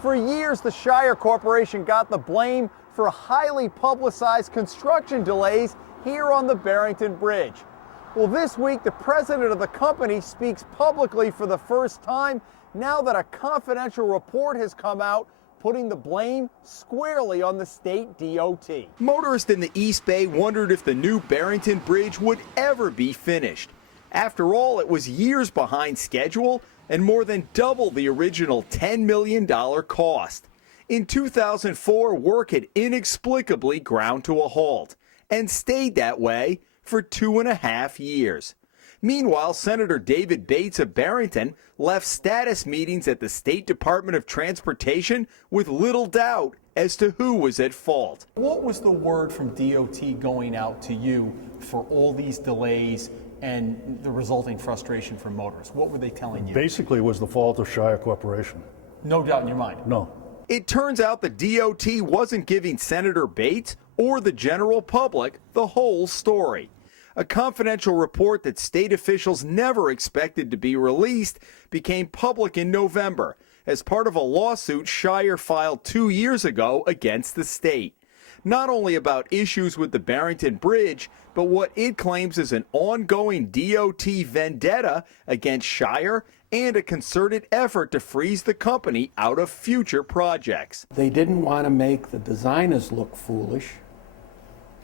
For years, the Shire Corporation got the blame for highly publicized construction delays here on the Barrington Bridge. Well, this week, the president of the company speaks publicly for the first time now that a confidential report has come out putting the blame squarely on the state D.O.T. Motorists in the East Bay wondered if the new Barrington Bridge would ever be finished. After all, it was years behind schedule and more than double the original $10 million cost. In 2004, work had inexplicably ground to a halt and stayed that way for 2.5 years. Meanwhile, Senator David Bates of Barrington left status meetings at the State Department of Transportation with little doubt as to who was at fault. What was the word from D.O.T. going out to you for all these delays and the resulting frustration from motorists? What were they telling you? Basically, it was the fault of Shire Corporation. No doubt in your mind? No. It turns out the D.O.T. wasn't giving Senator Bates or the general public the whole story. A confidential report that state officials never expected to be released became public in November as part of a lawsuit Shire filed 2 years ago against the state. Not only about issues with the Barrington Bridge, but what it claims is an ongoing D.O.T. vendetta against Shire and a concerted effort to freeze the company out of future projects. They didn't want to make the designers look foolish,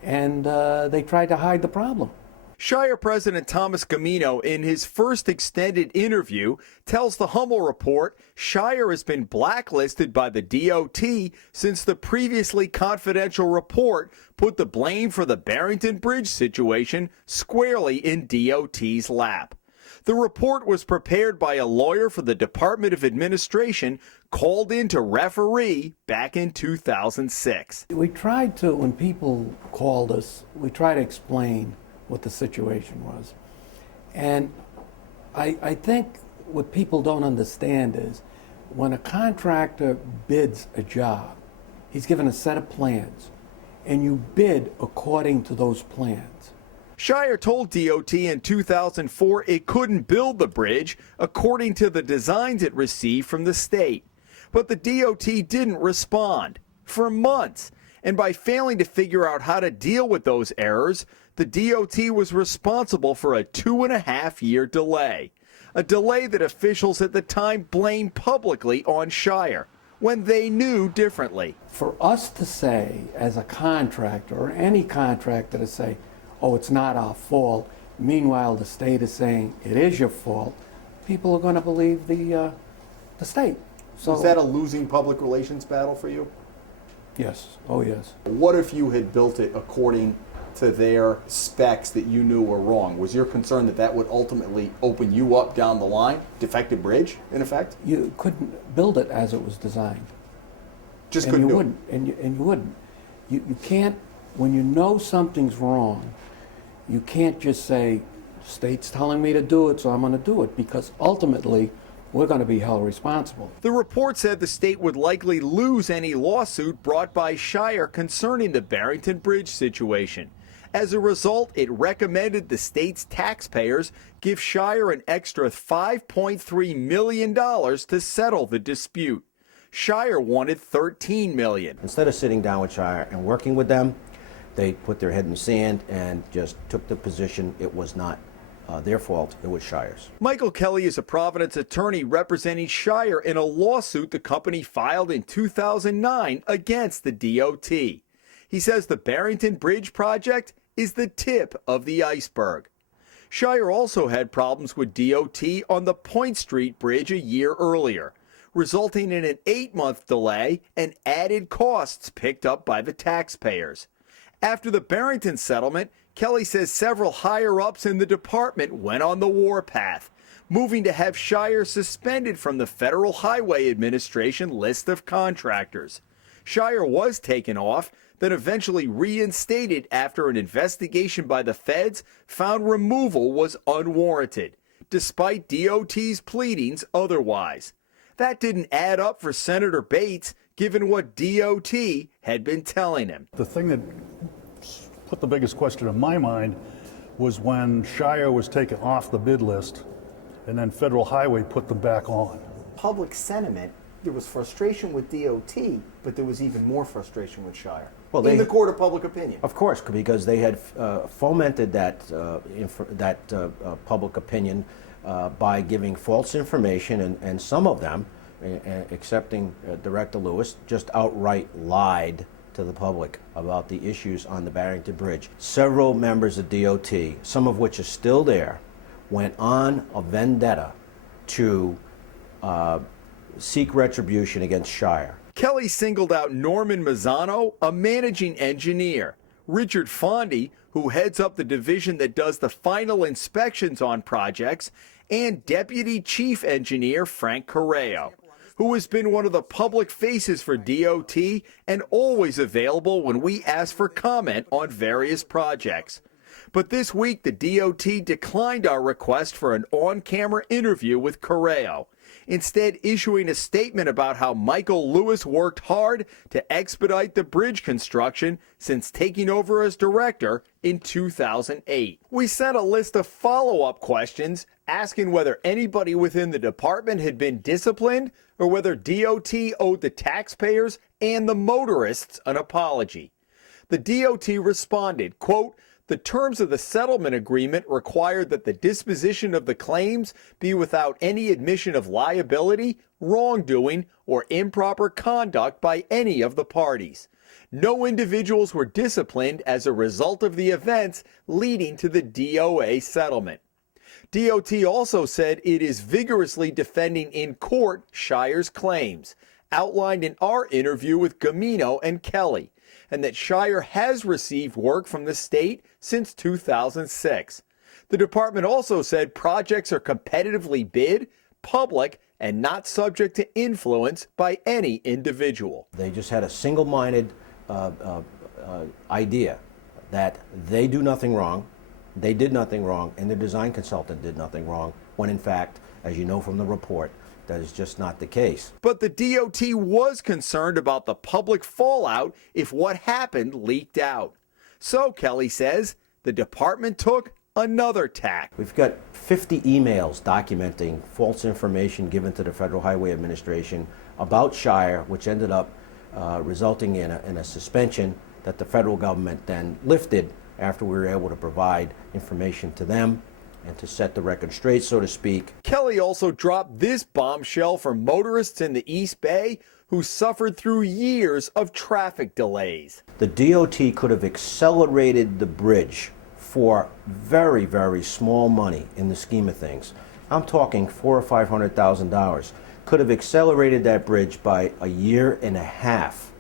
and they tried to hide the problem. Shire President Thomas Gamino, in his first extended interview, tells the Hummel report Shire has been blacklisted by the D.O.T. since the previously confidential report put the blame for the Barrington Bridge situation squarely in D.O.T.'s lap. The report was prepared by a lawyer for the Department of Administration called in to referee back in 2006. We tried to, when people called us, we tried to explain what the situation was. And I think what people don't understand is when a contractor bids a job, he's given a set of plans, and you bid according to those plans. Shire told D.O.T. in 2004 it couldn't build the bridge according to the designs it received from the state. But the D.O.T. didn't respond for months. And by failing to figure out how to deal with those errors, the D.O.T. was responsible for a 2.5-year delay. A delay that officials at the time blamed publicly on Shire, when they knew differently. For us to say, as a contractor, or any contractor to say, oh, it's not our fault, meanwhile the state is saying it is your fault, people are going to believe the state. So, was that a losing public relations battle for you? Yes. Oh, yes. What if you had built it according to their specs that you knew were wrong? Was your concern that that would ultimately open you up down the line? Defective bridge, in effect? You couldn't build it as it was designed. Just couldn't do it? And you wouldn't. You can't, when you know something's wrong, you can't just say, state's telling me to do it, so I'm going to do it, because ultimately, we're going to be held responsible. The report said the state would likely lose any lawsuit brought by Shire concerning the Barrington Bridge situation. As a result, it recommended the state's taxpayers give Shire an extra $5.3 million to settle the dispute. Shire wanted $13 million. Instead of sitting down with Shire and working with them, they put their head in the sand and just took the position it was not their fault, it was Shire's. Michael Kelly is a Providence attorney representing Shire in a lawsuit the company filed in 2009 against the D.O.T. He says the Barrington Bridge project is the tip of the iceberg. Shire also had problems with D.O.T. on the Point Street Bridge a year earlier, resulting in an 8-month delay and added costs picked up by the taxpayers. After the Barrington settlement, Kelly says several higher-ups in the department went on the warpath, moving to have Shire suspended from the Federal Highway Administration list of contractors. Shire was taken off, then eventually reinstated after an investigation by the feds found removal was unwarranted, despite DOT's pleadings otherwise. That didn't add up for Senator Bates, given what DOT had been telling him. The thing that put the biggest question in my mind was when Shire was taken off the bid list and then Federal Highway put them back on. Public sentiment there was frustration with D.O.T., but there was even more frustration with Shire. Well, in the court of public opinion. Of course, because they had fomented that public opinion by giving false information, and some of them, excepting Director Lewis, just outright lied to the public about the issues on the Barrington Bridge. Several members of D.O.T., some of which are still there, went on a vendetta to seek retribution against Shire. Kelly singled out Norman Mazzano, a managing engineer, Richard Fondy, who heads up the division that does the final inspections on projects, and Deputy Chief Engineer Frank Correo, who has been one of the public faces for D.O.T. and always available when we ask for comment on various projects. But this week, the D.O.T. declined our request for an on-camera interview with Correo, instead issuing a statement about how Michael Lewis worked hard to expedite the bridge construction since taking over as director in 2008. We sent a list of follow-up questions asking whether anybody within the department had been disciplined or whether D.O.T. owed the taxpayers and the motorists an apology. The D.O.T. responded, quote, "The terms of the settlement agreement required that the disposition of the claims be without any admission of liability, wrongdoing, or improper conduct by any of the parties. No individuals were disciplined as a result of the events leading to the DOA settlement." D.O.T. also said it is vigorously defending in court Shire's claims, outlined in our interview with Gamino and Kelly, and that Shire has received work from the state since 2006. The department also said projects are competitively bid, public, and not subject to influence by any individual. They just had a single-minded idea that they do nothing wrong, they did nothing wrong, and their design consultant did nothing wrong, when in fact, as you know from the report, that is just not the case. But the DOT was concerned about the public fallout if what happened leaked out. So, Kelly says, the department took another tack. We've got 50 emails documenting false information given to the Federal Highway Administration about Shire, which ended up resulting in a suspension that the federal government then lifted after we were able to provide information to them and to set the record straight, so to speak. Kelly also dropped this bombshell for motorists in the East Bay who suffered through years of traffic delays. The DOT could have accelerated the bridge for very, very small money in the scheme of things. I'm talking $400,000 or $500,000. Could have accelerated that bridge by a year and a half.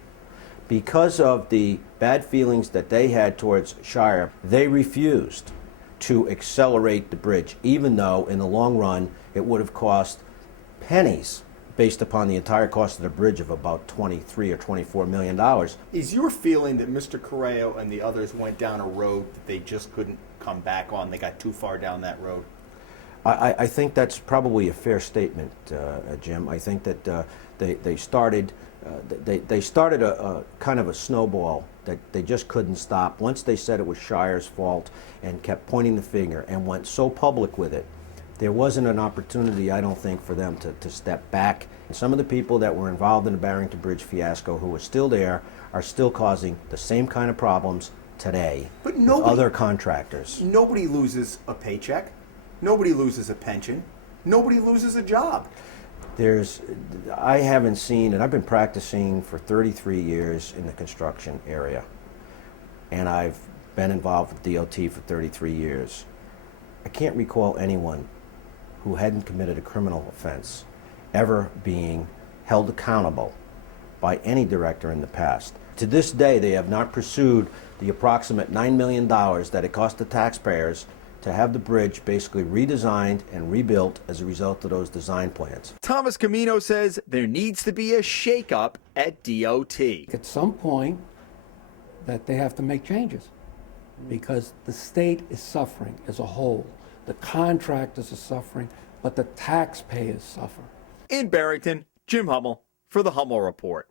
Because of the bad feelings that they had towards Shire, they refused to accelerate the bridge, even though in the long run it would have cost pennies based upon the entire cost of the bridge of about $23 or $24 million. Is your feeling that Mr. Correo and the others went down a road that they just couldn't come back on? They got too far down that road? I think that's probably a fair statement, Jim. I think that they started a kind of a snowball that they just couldn't stop. Once they said it was Shire's fault and kept pointing the finger and went so public with it, there wasn't an opportunity, I don't think, for them to step back. And some of the people that were involved in the Barrington Bridge fiasco who are still there are still causing the same kind of problems today with other contractors. Nobody loses a paycheck. Nobody loses a pension. Nobody loses a job. I haven't seen, and I've been practicing for 33 years in the construction area, and I've been involved with DOT for 33 years. I can't recall anyone who hadn't committed a criminal offense ever being held accountable by any director in the past. To this day, they have not pursued the approximate $9 million that it cost the taxpayers to have the bridge basically redesigned and rebuilt as a result of those design plans. Thomas Camino says there needs to be a shakeup at DOT. At some point, that they have to make changes because the state is suffering as a whole. The contractors are suffering, but the taxpayers suffer. In Barrington, Jim Hummel for the Hummel Report.